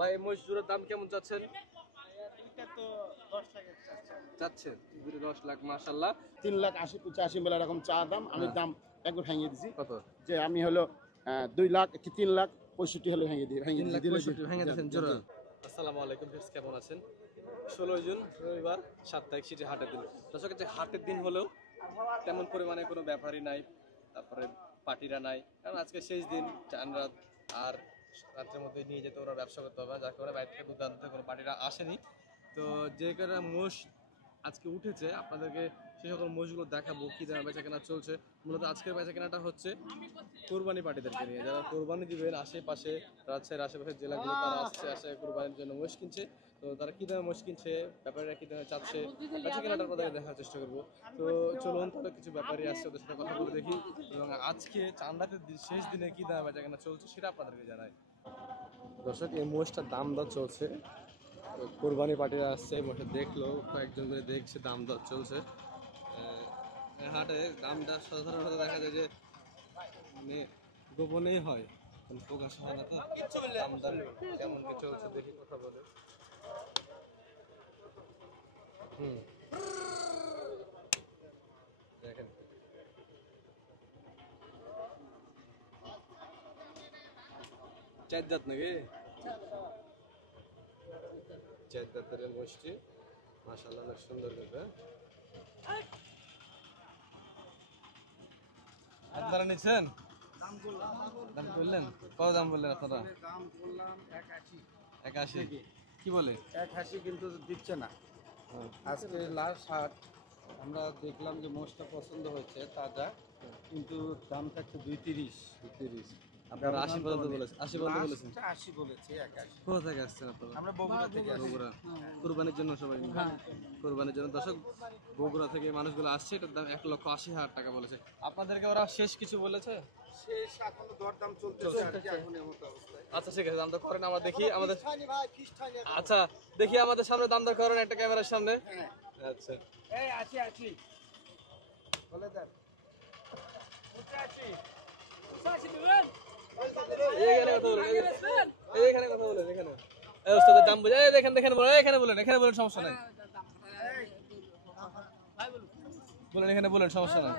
ভাই মহিষ জোড়ার দাম কেমন চাচ্ছেন? এটা তো 10 টাকা চাচ্ছেন 10 লাখ, মাশাআল্লাহ। 3,80,85 মেলা এরকম চা দাম, আমি দাম একবার ভেঙে দিছি। কত? যে আমি হলো 2 লাখ কি 3 লাখ 65 হলে ভেঙে দিই, 3,65,000 ভেঙে দিয়েছেন জোড়া। আসসালামু আলাইকুম ভিউয়ার্স, কেমন আছেন? 16 জুন রবিবার, সাপ্তাহিক সিটি হাটের দিন। দর্শক, যে হাটের দিন হলেও তেমন পরিমাণে কোনো ব্যাপারই নাই, তারপরে পার্টিরা নাই, কারণ আজকে শেষ দিন, চান রাত, আর রাত্রের মধ্যে নিয়ে যেতে ওরা ব্যবসা করতে হবে, যার কারণে বাইরে থেকে দূর দূরান্ত থেকে কোনো পার্টিরা আসেনি। তো যে কারণে মোষ আজকে উঠেছে, আপনাদেরকে সেই সকল মোষগুলো দেখাবো, কী দামে বেচা কেনা চলছে। মূলত আজকের বেচা কেনাটা হচ্ছে কোরবানি পার্টিদেরকে নিয়ে, যারা কোরবানি দিবেন আশেপাশে, রাজশাহীর আশেপাশের জেলাগুলো, তারা আসে কোরবানির জন্য মোষ কিনছে। তো তারা কী দামে মোষ কিনছে, ব্যাপারীরা কী দামে চাচ্ছে, বেচা কেনাটার আপনাদেরকে দেখার চেষ্টা করবো। তো চলুন, তাহলে কিছু ব্যাপারী আসছে, ওদের সাথে কথা বলে দেখি, এবং আজকে চান্দাতের শেষ দিনে কী দামে বেচা কেনা চলছে সেটা আপনাদেরকে জানাই। দর্শক, এই মোষটার দাম দর চলছে, কোরবানি পার্টিরা আসছে, মোষটা দেখলো, কয়েকজন করে দেখছে, দাম দর চলছে। হাটে দামটা সাধারণত দেখা যায় যে মানে গোপনেই হয়, প্রকাশ হয় না। তো দাম দর কেমন কি চলছে দেখি, কথা বলে। দেখেন, চার দাঁত নাকি? চার দাঁতের মোষটি, মাশাআল্লাহ, অনেক সুন্দর কিন্তু। আপনারা নিচ্ছেন? দাম বললেন কত? দাম বললেন আপনারা? দাম বললাম 81। কি বলে? 81 কিন্তু দিচ্ছে না। আজকে লাস্ট হাট, আমরা দেখলাম যে মোষটা পছন্দ হয়েছে তাজা, কিন্তু দাম থাকছে 230। আপনারা 80 পর্যন্ত বলেছেন? 80 পর্যন্ত বলেছেন? 80 বলেছে, 81। কোথা থেকে আসছেন আপনারা? আমরা বগুড়া থেকে আসছি। বগুড়া। কোরবানির জন্য সবাই কোরবানির জন্য। দর্শক, বগুড়া থেকে মানুষগুলো আসছে, এটার দাম 1,80,000 টাকা বলেছে। আপনাদেরকে ওরা শেষ কিছু বলেছে? শেষ এখনো দরদাম চলতেছে আর কি, এখন এমন অবস্থায়। আচ্ছা, ঠিক আছে, দাম দর করেন, আমরা দেখি আমাদের। আচ্ছা, দেখি আমাদের সামনে দাম দর করেন, একটা ক্যামেরার সামনে। আচ্ছা, এই 80 বলে দেন। 85 দিবেন? এইখানে কথা বলেন, এইখানে কথা বলেন, এখানে। এই ওস্তাদের দাম বুঝে, এই দেখেন দেখেন বলেন, এখানে বলেন, এখানে বলেন, সমস্যা নাই। বলেন, এখানে বলেন, সমস্যা নাই।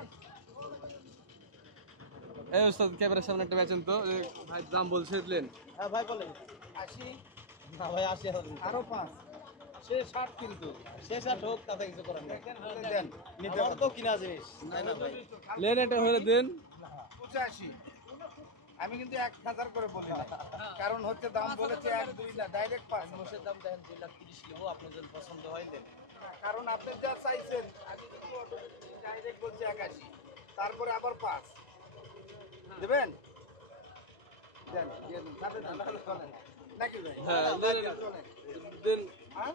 এই ওস্তাদ, ক্যামেরার সামনে একটা বেচেন তো, ভাই দাম বলছে দিলেন। হ্যাঁ ভাই বলেন। 80 না ভাই, 80 আরো 5 শেষ 60, কিন্তু শেষ 60 হোক, তাতে কিছু করেন না। দেন, নিতে আমার তো কিনা জিনিস না না ভাই, লেন এটা হলে দেন। 85 আমি কিন্তু 1000 করে বলি না, কারণ হচ্ছে দাম বলেছে 1-2 না, ডাইরেক্ট 5। মোষের দাম দেখেন 2,30,000 নেবো, আপনার যদি পছন্দ হয় দেন। কারণ আপনি যা চাইছেন, আমি কিন্তু ডাইরেক্ট বলছি 81, তারপরে আবার 5 দেবেন। দেন, দিয়ে দিন, সাথে দেন, চলেন নাকি ভাই? হ্যাঁ, দেন। হ্যাঁ,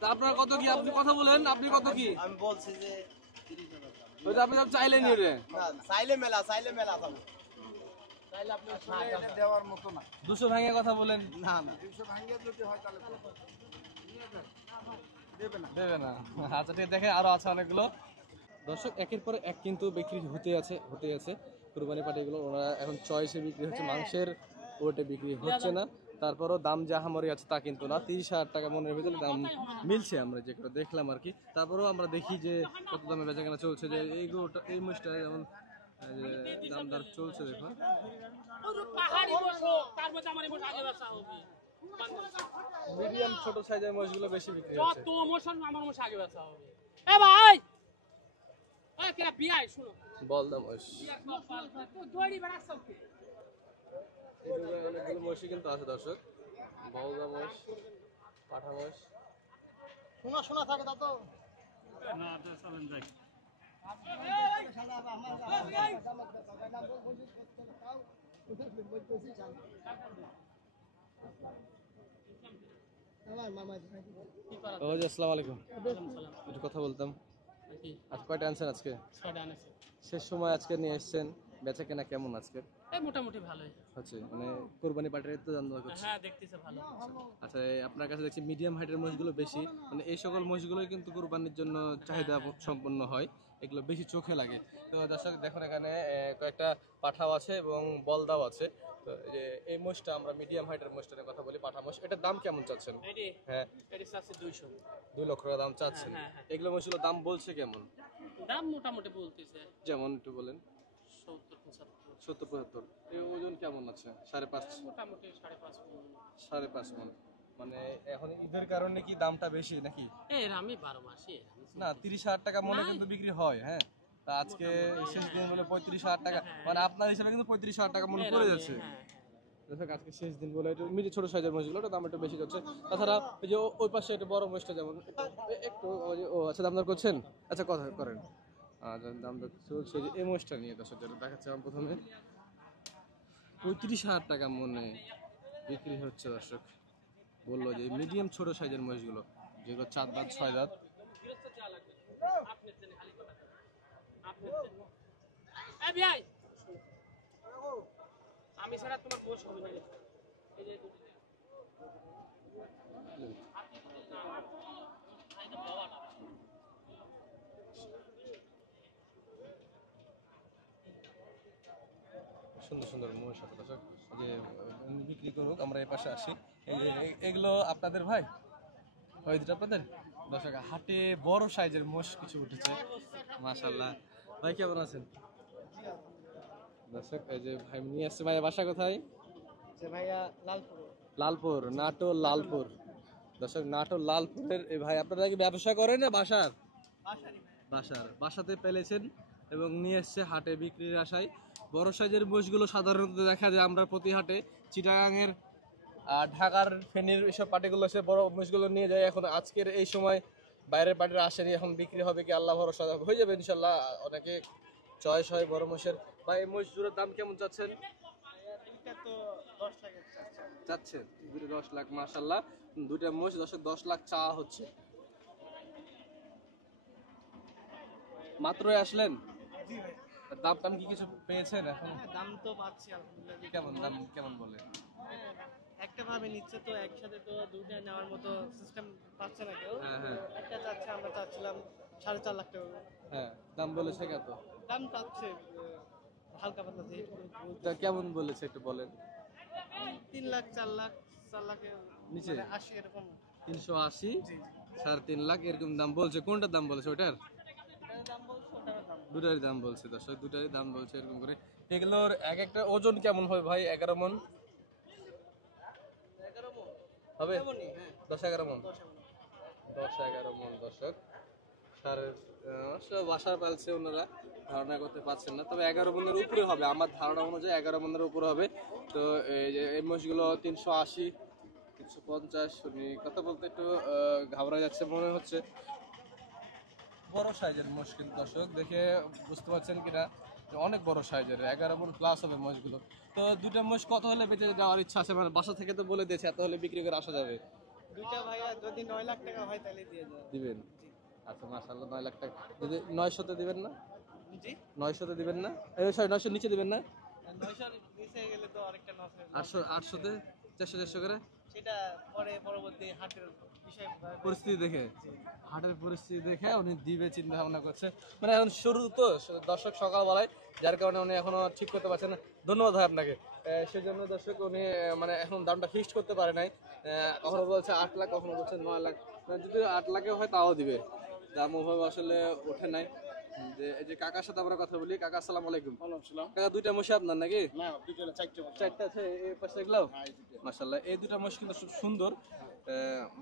তা আপনার কত কি? আপনি কথা বলেন, আপনি কত কি? আমি বলছি যে 30,000 দাম। ওই যে আপনি সব চাইলে নিয়ে রে। না, চাইলে মেলা যাবে। চাইলে আপনি আসলে এটা দেওয়ার মতো না। 200 ভাঙে কথা বলেন। না না 200 ভাঙিয়ে যদি হয় তাহলে নিয়ে যান। দেবে না। দেবে না। আচ্ছা, ঠিক আছে, দেখেন আরো আছে অনেকগুলো। দর্শক, একের পর এক কিন্তু বিক্রি হতে আছে কুরবানি পাটিগুলো। ওনারা এখন চয়েসে বিক্রি হচ্ছে, মাংসের ওটে বিক্রি হচ্ছে না। তারপরও দাম যে হামারি আছে তা কিন্তু না। 30,000 টাকা মনের ভিতরে দাম মিলছে, আমরা যেগুলো দেখলাম আর কি। তারপরেও আমরা দেখি যে কত দামে বেচা কেনা চলছে, যে এইগুলোটা, এই মাছটা যেমন দাম দর চলছে, দেখো। মিডিয়াম ছোট সাইজের মাছগুলো বেশি বিক্রি হচ্ছে। বলদা মাছ, অনেকগুলো মহিষই কিন্তু আছে দর্শক। বলদা মাছ, পাঠা মাছ। শোনা থাকে তা তো না, চলেন যাই। আসসালামু আলাইকুম, একটু কথা বলতাম। আজ কয়টা আনছেন? আজকে শেষ সময় আজকে নিয়ে এসছেন, বেচা কেনা কেমন আজকে? এই মোটামুটি ভালোই। হচ্ছে মানে কোরবানি পাটের তো দাম দর করছে। হ্যাঁ, দেখতেছে ভালো। আচ্ছা আপনার কাছে দেখছি মিডিয়াম হাইটের মহিষগুলো বেশি, মানে এই সকল মহিষগুলোই কিন্তু কোরবানির জন্য চাহিদা সম্পন্ন হয়, এগুলো বেশি চোখে লাগে। তো দর্শক দেখুন এখানে কয়েকটা পাঠাও আছে এবং বলদাও আছে। তো এই যে এই মহিষটা আমরা মিডিয়াম হাইটের মহিষটার কথা বলি, পাঠা মহিষ, এটার দাম কেমন চাচ্ছেন? এডি হ্যাঁ এডি চাচ্ছে 200। 2 লক্ষ টাকা দাম চাচ্ছেন। হ্যাঁ, হ্যাঁ। এগুলো মহিষগুলোর দাম বলছে কেমন? দাম মোটামুটি বলতেছে যেমন একটু বলেন। 70-75। 70-75। এই ওজন কেমন আছে? 5.5 মোটামুটি 5.5 মণ। 5.5 মণ। মানে এখন ঈদের কারণে কি দামটা বেশি নাকি? এর আমি 12 মাসই না 30,000 টাকা মনে না। কিন্তু বিক্রি হয়। হ্যাঁ, তা আজকে শেষ দিন বলে 35,000 টাকা, মানে আপনার হিসাবে কিন্তু 35,000 টাকা মনে পড়ে যাচ্ছে। দেখো আজকে শেষ দিন বলে একটু মিডি ছোট সাইজের মহিষগুলো দাম একটু বেশি যাচ্ছে। তাছাড়া ওই যে ওই পাশে একটা বড় মহিষটা যেমন একটু ও আচ্ছা দাম দর করছেন, আচ্ছা কথা করেন। দাম দর চলছে যে এই মহিষটা নিয়ে দর্শক যেটা দেখাচ্ছে আমি প্রথমে 35,000 টাকা মনে বিক্রি হচ্ছে। দর্শক বললো যে মিডিয়াম ছোট সাইজের মহিষগুলো যেগুলো 4 দাঁত 6 দাঁত। আমি ছাড়া তোমার পোষ হবে না রে। এই যে সুন্দর সুন্দর মহিষ আছে দর্শক, যে বিক্রি করুক, আমরা এই পাশে আসি। এই যে এগুলো আপনাদের ভাই, ওই দুটো আপনাদের? দর্শক হাটে বড় সাইজের মোষ কিছু উঠেছে, মাশাআল্লাহ। ভাই কেমন আছেন? দর্শক এই যে ভাই নিয়ে আসছে। ভাই বাসা কোথায়? ভাইয়া লালপুর। লালপুর, নাটোর লালপুর। দর্শক নাটোর লালপুরের এই ভাই, আপনারা কি ব্যবসা করেন না বাসার? বাসাতে পেলেছেন এবং নিয়ে এসছে হাটে বিক্রির আশায়। বড় সাইজের মোষগুলো সাধারণত দেখা যায় আমরা প্রতি হাটে চিটাগাংয়ের ঢাকার ফেনীর এইসব পাটিগুলো এসে বড় মোষগুলো নিয়ে যায়। এখন আজকের এই সময় বাইরের পাটির আসেনি, এখন বিক্রি হবে কি আল্লাহ ভরসা, হয়ে যাবে ইনশাল্লাহ। অনেকে চয়েস হয় বড় মোষের। ভাই এই মোষ জোড়ার দাম কেমন চাচ্ছেন? এটা তো 10 টাকা চাচ্ছেন দুটো 10 লাখ, মাশাআল্লাহ। দুইটা মোষ 10 লাখ চাওয়া হচ্ছে। মাত্রই আসলেন? জি ভাই। দাম টাম কি কিছু পেয়েছেন এখন? দাম তো পাচ্ছি আলহামদুলিল্লাহ। কেমন দাম কেমন বলে? একটা ভাবে নিচ্ছে তো একসাথে তো দুইটা নেওয়ার মতো সিস্টেম পাচ্ছে না কেউ। হ্যাঁ, হ্যাঁ। একটা চাচ্ছে, আমরা চাচ্ছিলাম 4.5 লাখ টাকা। হ্যাঁ, দাম বলেছে কত? দাম চাচ্ছে হালকা পাতলা দিয়ে তা কেমন বলেছে একটু বলেন। 3 লাখ 4 লাখ 4 লাখের নিচে? 80 এরকম। 380, জি। 3.5 লাখ এরকম দাম বলছে। কোনটার দাম বলেছে ওটার? এটার দাম বলছো, ওটার দাম। দুটারই দাম বলছে দর্শক, দুটারই দাম বলছে এরকম করে। এগুলোর এক একটা ওজন কেমন হবে ভাই? 11 মণ 11 মণ হবে? এমনই, হ্যাঁ 10-11 মণ। 10 মণ। 10-11 মণ দর্শক। বাসার পালছে ওনারা, ধারণা করতে পারছেন না, তবে 11 মণের উপরে হবে আমার ধারণা অনুযায়ী, 11 মণের উপরে হবে। তো এই যে এই মোষগুলো 380, 350, উনি কথা বলতে একটু ঘাবড়া যাচ্ছে মনে হচ্ছে। বড় সাইজের মোষ কিন্তু দর্শক, দেখে বুঝতে পারছেন কিনা যে অনেক বড় সাইজের, 11 মণ প্লাস হবে মোষগুলো। তো দুইটা মোষ কত হলে বেঁচে যাওয়ার ইচ্ছা আছে? মানে বাসা থেকে তো বলে দিয়েছে এত হলে বিক্রি করে আসা যাবে। দুইটা ভাইয়া যদি 9 লাখ টাকা হয় তাহলে দিয়ে দেব। দিবেন? আচ্ছা মাশাআল্লাহ, 9 লাখ টাকা। যদি 900-তে দিবেন না? জি। 900-তে দিবেন না? সরি 900 নিচে দিবেন না? 900 নিচে গেলে তো আরেকটা লস হবে। 800-তে 400 করে সেটা পরে পরবর্তী হাটের বিষয় পরিস্থিতি দেখে, হাটের পরিস্থিতি দেখে উনি দিবে চিন্তা ভাবনা করছে। মানে এখন শুরু তো দর্শক সকালবেলায়, যার কারণে উনি এখনো ঠিক করতে পারছেন না। ধন্যবাদ ভাই আপনাকে। সেই জন্য দর্শক উনি মানে এখন দামটা ফিক্সড করতে পারে নাই। কখনো বলছে 8 লাখ, কখনো বলছে 9 লাখ। মানে যদি 8 লাখে হয় তাও দিবে, দাম ওভাবে আসলে ওঠে নাই। যে এই যে কাকার সাথে আমরা কথা বলি। কাকা আসসালামু আলাইকুম। কাকা দুইটা মহিষ আপনার নাকি? না দুটো না, চারটে বছর। চারটা আছে এই পাশে এগুলো? মাশাআল্লাহ, এই দুটো মহিষ কিন্তু খুব সুন্দর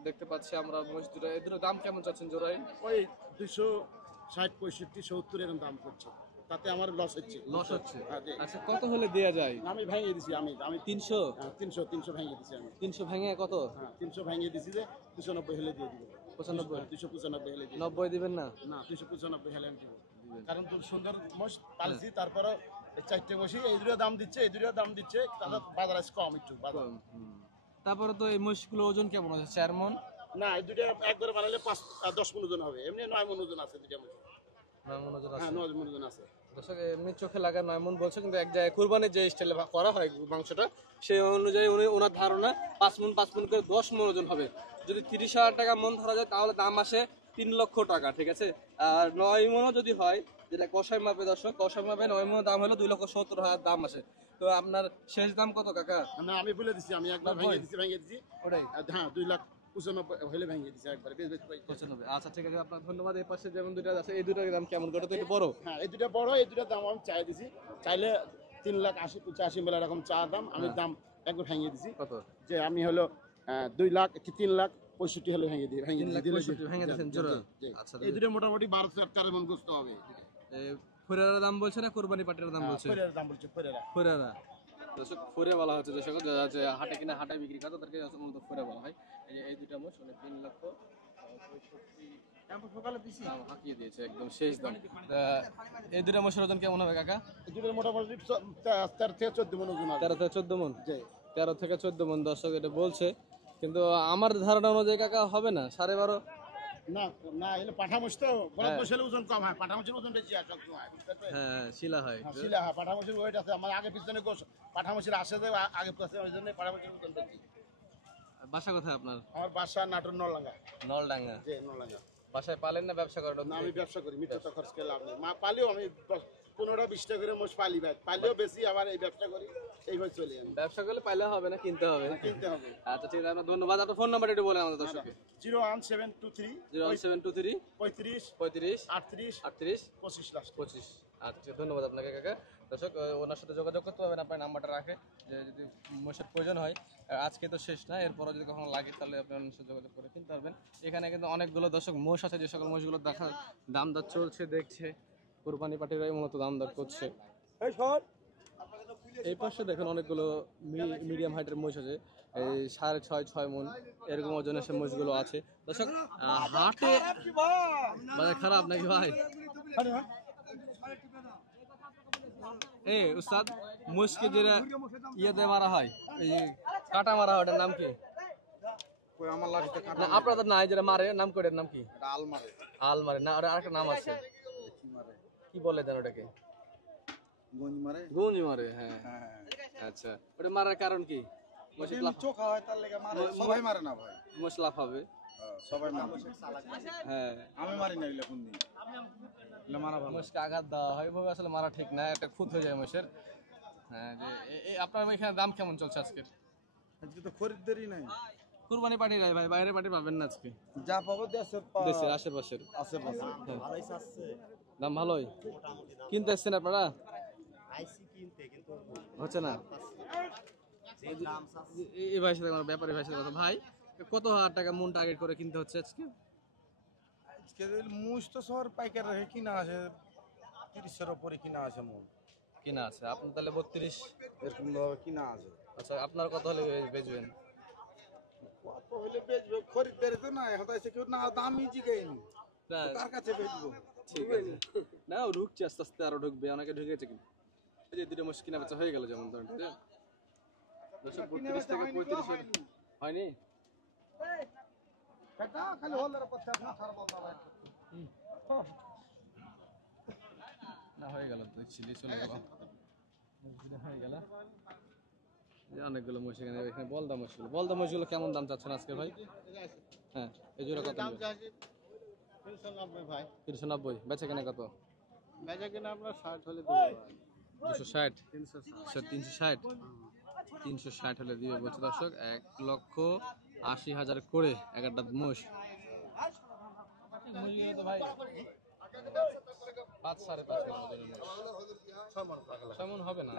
দেখতে পাচ্ছি আমরা মহিষ দুটো। এই দুটো দাম কেমন চাচ্ছেন জোড়ায়? ওই 260, 65, 70 এরকম দাম করছে, তাতে আমার লস হচ্ছে। লস হচ্ছে? হ্যাঁ, জি। আচ্ছা কত হলে দেয়া যায়? আমি ভেঙে দিছি, আমি 300? 300 ভেঙে দিছি আমি। 300 ভেঙে কত? হ্যাঁ 300 ভেঙে দিছি যে 290 হলে দিয়ে দিব। 95? 295 হলে দিয়ে দিব। 90 দিবেন না? না 295 হলে আমি দিব। কারণ তোর সুন্দর মোষ পালছি, তারপরে এই চারটে বসি এই দুটো দাম দিচ্ছে, এই দুটো দাম দিচ্ছে, তাহলে বাজার আছে কম একটু বাজার। তারপরে তো এই মহিষগুলো ওজন কেমন আছে? 4 মণ? না এই দুটো একবারে বানালে 5-10 মণ ওজন হবে, এমনি 9 মণ ওজন আছে দুটো মোষ। নয় মন ওজন হ্যাঁ আছে। 9 মন ওজন আছে। দর্শক এমনি চোখে লাগা 9 মন বলছে, কিন্তু এক জায়গায় কুরবানির যে স্টাইলে করা হয় মাংসটা, সেই অনুযায়ী ওনার ধারণা 5 মন 5 মন করে 10 মন ওজন হবে। যদি 30,000 টাকা মন ধরা যায় তাহলে দাম আসে 3 লক্ষ টাকা, ঠিক আছে। আর 9 মনও যদি হয়, যেটা কষাই মাপে দর্শক, কষাই মাপে 9 মন দাম হলো 2,70,000 দাম আসে। তো আপনার শেষ দাম কত কাকা? না আমি বলে দিছি, আমি একবার 90? ভেঙে দিছি। ওটাই হ্যাঁ 2,95,000 হলে ভেঙে দিছি একবার, বেশ 95। আচ্ছা ঠিক আছে, আপনার ধন্যবাদ। এই পাশে যেমন দুইটা আছে, এই দুটার দাম কেমন? গোটা তো একটু বড়। হ্যাঁ এই দুটা বড়, এই দুটার দাম আমি চাই দিছি। চাইলে 3,80,85 মেলা এরকম চা দাম, আমি দাম একবার ভেঙে দিছি। কত? যে আমি হলো 2 লাখ কি 3,65,000 হলে ভেঙে দিই, 3,65,000 ভেঙে দিয়েছেন জোড়া? আচ্ছা, এই দুটো মোটামুটি 12-13 মন গোস্ত হবে। ফোরেরার দাম বলছে না কোরবানি পাটির দাম বলছে? ফেরের দাম বলছে ফেরেরা। ফোরেরা দর্শক, ফোরে বলা হচ্ছে যে সকল যে হাটে কিনা হাটে বিক্রি করে তাদেরকে মূলত ফোরে বলা হয়। এই যে এই দুইটা মোষ 3,65,000 সকালে দিছি দাম হাঁকিয়ে দিয়েছে, একদম শেষ দাম। তা এই দুইটা মোষের ওজন কেমন হবে কাকা? এই দুটো মোটামুটি 13 থেকে 14 মন ওজন হবে। 13 থেকে 14 মন। জি। 13 থেকে 14 মন দর্শক এটা বলছে, কিন্তু আমার ধারণা অনুযায়ী কাকা হবে না 12.5। না না এলে পাঠা মোষ তো বড় মোষের ওজন কম হয়, পাঠা মোষের ওজন বেশি হয় সবসময়, বুঝতে পারছেন? হ্যাঁ শিলা হয় হ্যাঁ, শিলা হয়, পাঠা মোষের ওয়েট আছে আমার আগে পিছনে গোস, পাঠা মোষের আসে যে আগে পিছনে, ওই জন্য পাঠা মোষের ওজন বেশি। বাসা কোথায় আপনার? আমার বাসা নাটোর নলডাঙ্গা। নলডাঙ্গা। জি নলডাঙ্গা। বাসায় পালেন না ব্যবসা করেন? না আমি ব্যবসা করি, মিত্রতা খরচ করে লাভ নেই। মা পালিও আমি 15-20টা করে মোষ পালি ভাই, পালিও বেশি, আবার এই ব্যবসা করি, এইভাবে চলি আমি। ব্যবসা করলে পাইলে হবে না, কিনতে হবে। কিনতে হবে। আচ্ছা ঠিক আছে, আপনার ধন্যবাদ। আপনার ফোন নাম্বার একটু বলেন আমাদের দর্শককে। 01723 01723 35 35 38 38 25 লাস্ট। 25। আচ্ছা ধন্যবাদ আপনাকে কাকা। দর্শক ওনার সাথে যোগাযোগ করতে পারবেন, আপনার নাম্বারটা রাখে, যে যদি মোষের প্রয়োজন হয়। আজকে তো শেষ না, এরপরও যদি কখনো লাগে তাহলে আপনি ওনার সাথে যোগাযোগ করে কিনতে পারবেন। এখানে কিন্তু অনেকগুলো দর্শক মোষ আছে, যে সকল মোষগুলো দেখা দাম দর চলছে দেখছে, কোরবানি পার্টিরাই মূলত দাম দর করছে। এই পাশে দেখেন অনেকগুলো মিডিয়াম হাইটের মোষ আছে, এই 6.5-6 মন এরকম ওজনের সে মোষগুলো আছে। দর্শক হাটে বাজার খারাপ নাকি ভাই? উস্তাদ, মোষকে যেটা ইয়েতে মারা হয়, এই কাটা মারা হয়, ওটার নাম কি? আমার লাঠিতে না, আপনাদের নাই যেটা মারে, নাম করে নাম কি? আল মারে। আল মারে না, ওটা আরেকটা নাম আছে, কি বলে দেন ওটাকে? গঞ্জ মারে। গুঞ্জ মারে, হ্যাঁ। আচ্ছা, ওটা মারার কারণ কি? মোষে লাফ, চোখা হয় তার লেগে মারে, সবাই মারে না ভাই। মোষ লাফ হবে। সবাই মারে। হ্যাঁ, আমি মারি না এগুলা কোনদিন। এগুলা মারা ভালো। মোষকে আঘাত দেওয়া হয়, এভাবে আসলে মারা ঠিক না, একটা খুঁত হয়ে যায় মোষের। হ্যাঁ, যে আপনার এখানে দাম কেমন চলছে আজকে? আজকে তো খরিদ্দারই নাই। কুরবানি পার্টি নাই ভাই, বাইরে পার্টি পাবেন না আজকে। যা পাবো দেশের দেশের আশেপাশের আশেপাশে। দাম ভালোই। কিনতে এসছেন আপনারা? হচ্ছে না। এই ভাইয়ের সাথে আমার ব্যাপারী ভাইয়ের সাথে কথা। ভাই কত হাজার টাকা মন টার্গেট করে কিনতে হচ্ছে আজকে? আজকে মুজ তো শহর পাইকার রেখে কিনা আছে 30-এর উপরে কিনা আছে মুজ, কিনা আছে আপনার তাহলে 32 এরকম ভাবে কিনা আছে। আচ্ছা আপনার কত হলে বেচবেন? কত হলে বেচবে, খরিদ্দারি তো না, এখন এসে কেউ না দামই জিগাইনি, না কার কাছে বেচবো? ঠিক আছে, না ও ঢুকছে আস্তে আস্তে, আরো ঢুকবে, অনেকে ঢুকেছে কিন্তু। এই যে দুটো মাস কিনা বেচা হয়ে গেল, যেমন ধরেন 32 থেকে 35 হয়নি। খালি হলার কথা না ছাড়বো বাবা। না হয়ে গেল তো, ছিলি চলে গেল, হয়ে গেল। অনেকগুলো মহিষ এখানে বলদা মহিষগুলো, বলদা মহিষগুলো কেমন দাম চাচ্ছেন আজকে ভাই? হ্যাঁ এই জোড়া কত? 390 ভাই। 390। বেচা কেনা কত? বেচা কিনা আপনার 60 হলে দেবো। 260, 360, 360 হলে দিবে বলছে দর্শক। 1,80,000 করে এক একটা মোষ। ভাই 5-5.5 মন হবে না।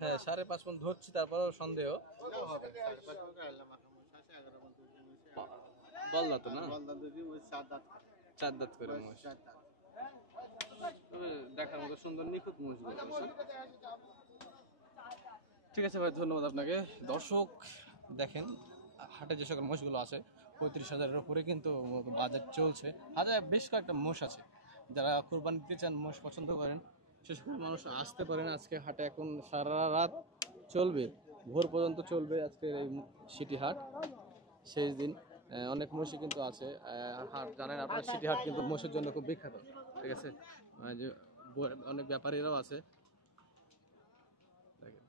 হ্যাঁ 5.5 মন ধরছি, তারপরেও সন্দেহ। বলদা তো না, 4 দাঁত করে মোষ। দেখার মতো সুন্দর নিখুঁত মোষগুলো। ঠিক আছে ভাই, ধন্যবাদ আপনাকে। দর্শক দেখেন হাটে যে সকল মোষগুলো আছে 35,000-এর উপরে কিন্তু বাজার চলছে। হাজার বেশ কয়েকটা মোষ আছে, যারা কোরবানি দিতে চান, মোষ পছন্দ করেন, সে সকল মানুষ আসতে পারেন আজকে হাটে। এখন সারা রাত চলবে, ভোর পর্যন্ত চলবে আজকে এই সিটি হাট, শেষ দিন। অনেক মহিষী কিন্তু আছে। হাট জানেন আপনার, সিটি হাট কিন্তু মহিষের জন্য খুব বিখ্যাত, ঠিক আছে। যে অনেক ব্যাপারীরাও আছে, দেখেন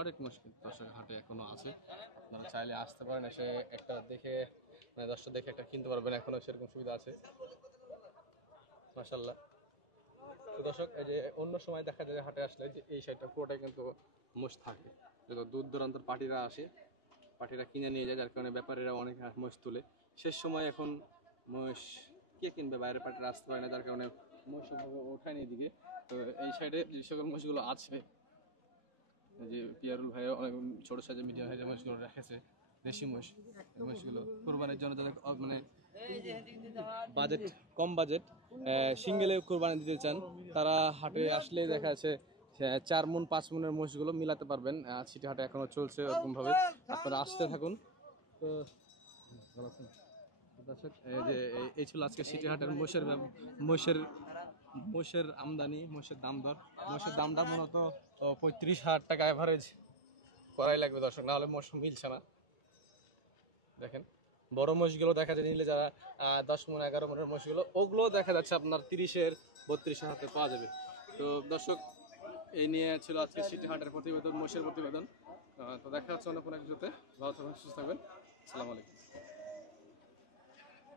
অনেক মুশকিল দর্শক হাটে এখনো আছে। আপনারা চাইলে আসতে পারেন, এসে একটা দেখে মানে দশটা দেখে একটা কিনতে পারবেন, এখনো সেরকম সুবিধা আছে মাশাল্লাহ। তো দর্শক এই যে অন্য সময় দেখা যায় যে হাটে আসলে যে এই সাইডটা পুরোটাই কিন্তু মোষ থাকে, যত দূর দূরান্তর পার্টিরা আসে, পার্টিরা কিনে নিয়ে যায়, যার কারণে ব্যাপারীরা অনেক মোষ তুলে। শেষ সময় এখন মোষ কে কিনবে, বাইরের পার্টিরা আসতে পারে না, যার কারণে মোষ ওঠায়নি এদিকে। তো এই সাইডে যে সকল মোষগুলো আছে, এই যে পিয়ারুল ভাইয়ের অনেক ছোট সাইজের মিডিয়াম সাইজের মোষগুলো রেখেছে, দেশি মোষ। এই মোষগুলো কোরবানির জন্য যাদের মানে বাজেট কম, বাজেট সিঙ্গেলে কোরবানি দিতে চান, তারা হাটে আসলে দেখা যাচ্ছে 4 মণ 5 মণের মোষগুলো মিলাতে পারবেন। সিটি হাটে এখনো চলছে এরকমভাবে, আপনারা আসতে থাকুন। তো ভালো আছেন দর্শক, এই যে এই ছিল আজকে সিটি হাটের মোষের আমদানি, মোষের দাম দর। মোষের দাম দর মূলত 35,000 টাকা অ্যাভারেজ করাই লাগবে দর্শক, নাহলে মোষ মিলছে না। দেখেন বড় মোষগুলো দেখা যায় নিলে, যারা 10 মণ 11 মণের মোষগুলো, ওগুলো দেখা যাচ্ছে আপনার 30-এর 32-এর হাতে পাওয়া যাবে। তো দর্শক এই নিয়ে ছিল আজকে সিটি হাটের প্রতিবেদন, মোষের প্রতিবেদন। তো দেখা হচ্ছে অন্য কোনো এক ভিডিওতে। ভালো থাকবেন, সুস্থ থাকবেন, আসসালামু আলাইকুম।